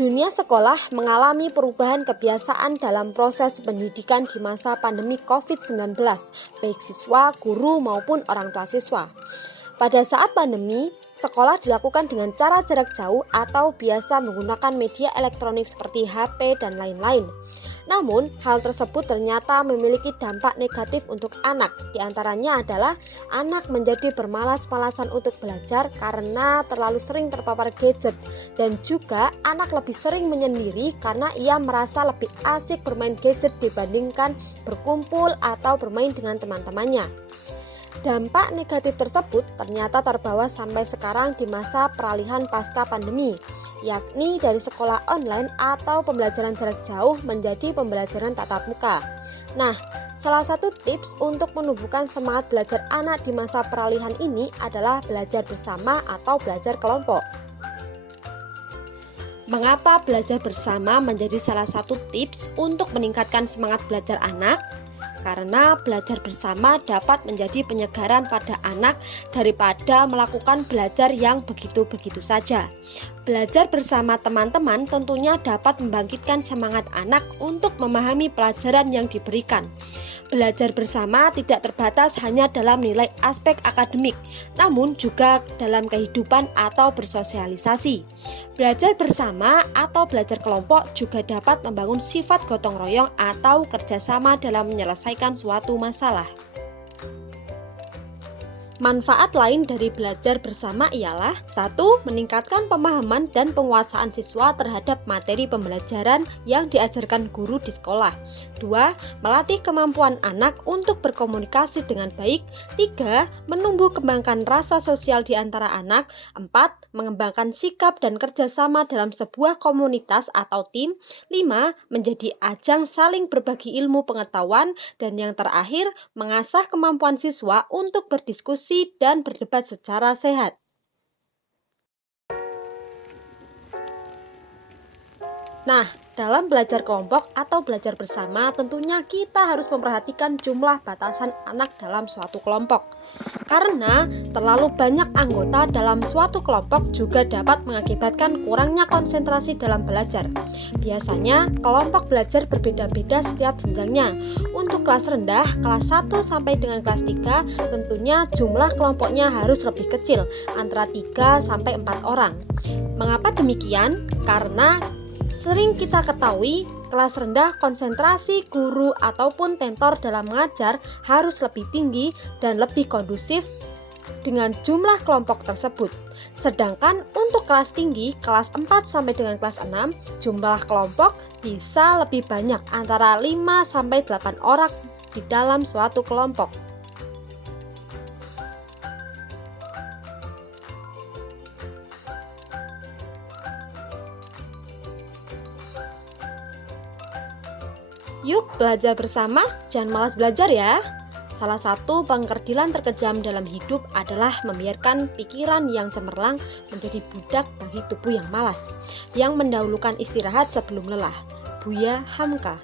Dunia sekolah mengalami perubahan kebiasaan dalam proses pendidikan di masa pandemi COVID-19, baik siswa, guru, maupun orang tua siswa. Pada saat pandemi, sekolah dilakukan dengan cara jarak jauh atau biasa menggunakan media elektronik seperti HP dan lain-lain. Namun, hal tersebut ternyata memiliki dampak negatif untuk anak. Di antaranya adalah anak menjadi bermalas-malasan untuk belajar karena terlalu sering terpapar gadget. Dan juga anak lebih sering menyendiri karena ia merasa lebih asik bermain gadget dibandingkan berkumpul atau bermain dengan teman-temannya. Dampak negatif tersebut ternyata terbawa sampai sekarang di masa peralihan pasca pandemi, yakni dari sekolah online atau pembelajaran jarak jauh menjadi pembelajaran tatap muka. Nah, salah satu tips untuk menumbuhkan semangat belajar anak di masa peralihan ini adalah belajar bersama atau belajar kelompok. Mengapa belajar bersama menjadi salah satu tips untuk meningkatkan semangat belajar anak? Karena belajar bersama dapat menjadi penyegaran pada anak daripada melakukan belajar yang begitu-begitu saja. Belajar bersama teman-teman tentunya dapat membangkitkan semangat anak untuk memahami pelajaran yang diberikan. Belajar bersama tidak terbatas hanya dalam nilai aspek akademik, namun juga dalam kehidupan atau bersosialisasi. Belajar bersama atau belajar kelompok juga dapat membangun sifat gotong royong atau kerjasama dalam menyelesaikan suatu masalah. Manfaat lain dari belajar bersama ialah 1. Meningkatkan pemahaman dan penguasaan siswa terhadap materi pembelajaran yang diajarkan guru di sekolah. 2. Melatih kemampuan anak untuk berkomunikasi dengan baik. 3. Menumbuh kembangkan rasa sosial di antara anak. 4. Mengembangkan sikap dan kerjasama dalam sebuah komunitas atau tim. 5. Menjadi ajang saling berbagi ilmu pengetahuan. Dan yang terakhir, mengasah kemampuan siswa untuk berdiskusi dan berdebat secara sehat. Nah, dalam belajar kelompok atau belajar bersama tentunya kita harus memperhatikan jumlah batasan anak dalam suatu kelompok. Karena terlalu banyak anggota dalam suatu kelompok juga dapat mengakibatkan kurangnya konsentrasi dalam belajar. Biasanya kelompok belajar berbeda-beda setiap jenjangnya. Untuk kelas rendah, kelas 1 sampai dengan kelas 3, tentunya jumlah kelompoknya harus lebih kecil, antara 3 sampai 4 orang. Mengapa demikian? Karena sering kita ketahui, kelas rendah konsentrasi guru ataupun tentor dalam mengajar harus lebih tinggi dan lebih kondusif dengan jumlah kelompok tersebut. Sedangkan untuk kelas tinggi, kelas 4 sampai dengan kelas 6, jumlah kelompok bisa lebih banyak, antara 5 sampai 8 orang di dalam suatu kelompok. Yuk belajar bersama, jangan malas belajar ya. Salah satu pengkerdilan terkejam dalam hidup adalah membiarkan pikiran yang cemerlang menjadi budak bagi tubuh yang malas, yang mendahulukan istirahat sebelum lelah. Buya Hamka.